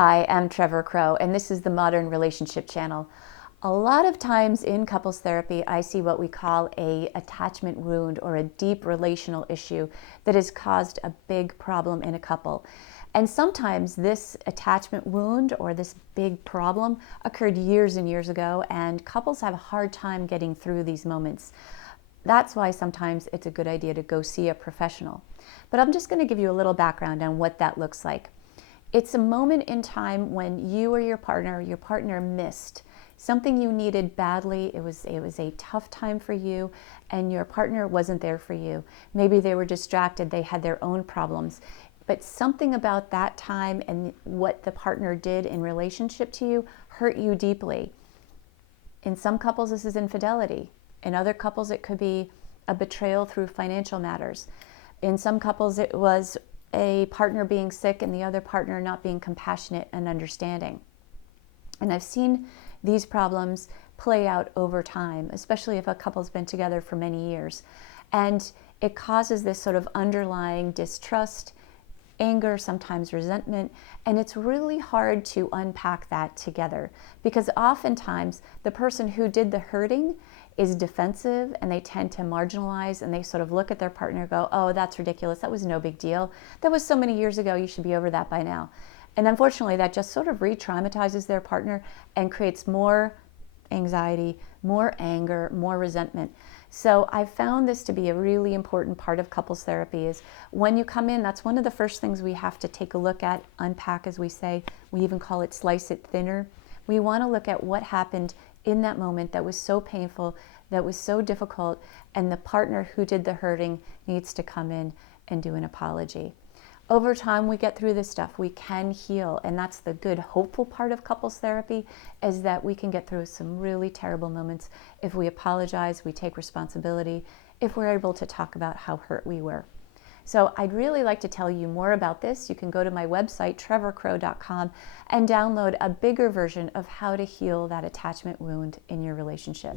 Hi, I'm Trevor Crow, and this is the Modern Relationship Channel. A lot of times in couples therapy, I see what we call a attachment wound or a deep relational issue that has caused a big problem in a couple. And sometimes this attachment wound or this big problem occurred years and years ago, and couples have a hard time getting through these moments. That's why sometimes it's a good idea to go see a professional. But I'm just going to give you a little background on what that looks like. It's a moment in time when you or your partner missed something you needed badly. It was a tough time for you, and your partner wasn't there for you. Maybe they were distracted, they had their own problems. But something about that time and what the partner did in relationship to you hurt you deeply. In some couples, this is infidelity. In other couples, it could be a betrayal through financial matters. In some couples, it was a partner being sick and the other partner not being compassionate and understanding. And I've seen these problems play out over time, especially if a couple's been together for many years. And it causes this sort of underlying distrust, anger, sometimes resentment, and it's really hard to unpack that together because oftentimes the person who did the hurting is defensive and they tend to marginalize and they sort of look at their partner and go, oh, that's ridiculous, that was no big deal, that was so many years ago, you should be over that by now. And unfortunately that just sort of re-traumatizes their partner and creates more anxiety, more anger, more resentment. So I found this to be a really important part of couples therapy is when you come in, that's one of the first things we have to take a look at, unpack as we say. We even call it slice it thinner. We want to look at what happened in that moment that was so painful, that was so difficult, and the partner who did the hurting needs to come in and do an apology. Over time, we get through this stuff. We can heal, and that's the good, hopeful part of couples therapy is that we can get through some really terrible moments if we apologize, we take responsibility, if we're able to talk about how hurt we were. So I'd really like to tell you more about this. You can go to my website, trevorcrow.com, and download a bigger version of how to heal that attachment wound in your relationship.